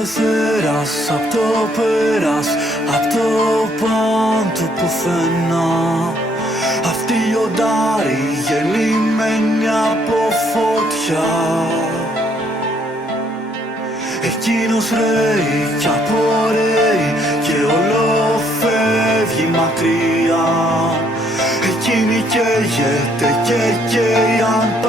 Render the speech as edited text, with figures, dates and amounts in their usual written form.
εθέρας, απ' το πέρας, απ' το παν του πουθενά. Αυτή λιοντάρι γελημένη από φωτιά. Εκείνος ρέει κι απορρέει και όλο φεύγει μακριά. Εκείνη καίγεται και καίει αν